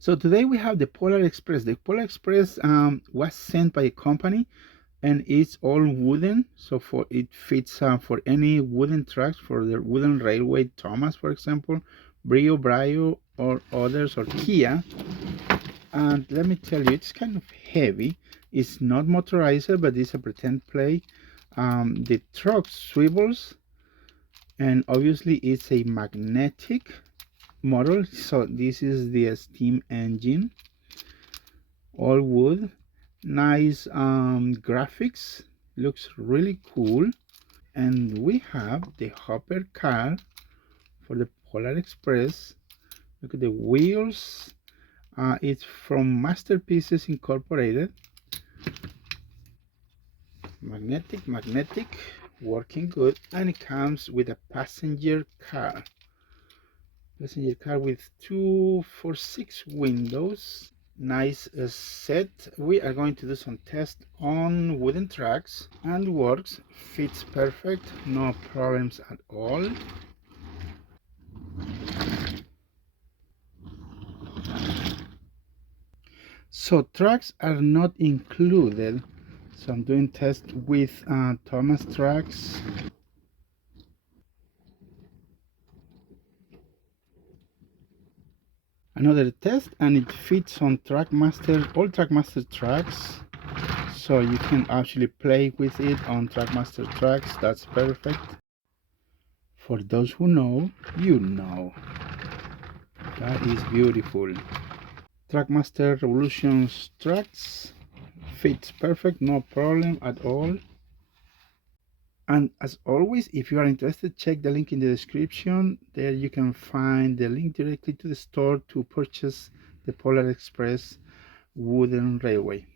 So today we have the Polar Express. The Polar Express was sent by a company, and it's all wooden. So for it fits for any wooden tracks, for the wooden railway, Thomas, for example, Brio, or others, or Kia. And let me tell you, it's kind of heavy. It's not motorized, but it's a pretend play. The truck swivels, and obviously it's a magnetic model. So this is the steam engine, all wood. Nice graphics, looks really cool. And we have the hopper car for the Polar Express. Look at the wheels. It's from Masterpieces Incorporated. Magnetic, working good. And it comes with a passenger car with 2 for 6 windows. Nice set. We are going to do some tests on wooden tracks, and works, fits perfect, no problems at all. So tracks are not included, so I'm doing test with Thomas tracks. Another test, and it fits on Trackmaster, all Trackmaster tracks, so you can actually play with it on Trackmaster tracks. That's perfect. For those who know, you know. That is beautiful. Trackmaster Revolutions tracks, fits perfect, no problem at all. And as always, if you are interested, check the link in the description. There you can find the link directly to the store to purchase the Polar Express wooden railway.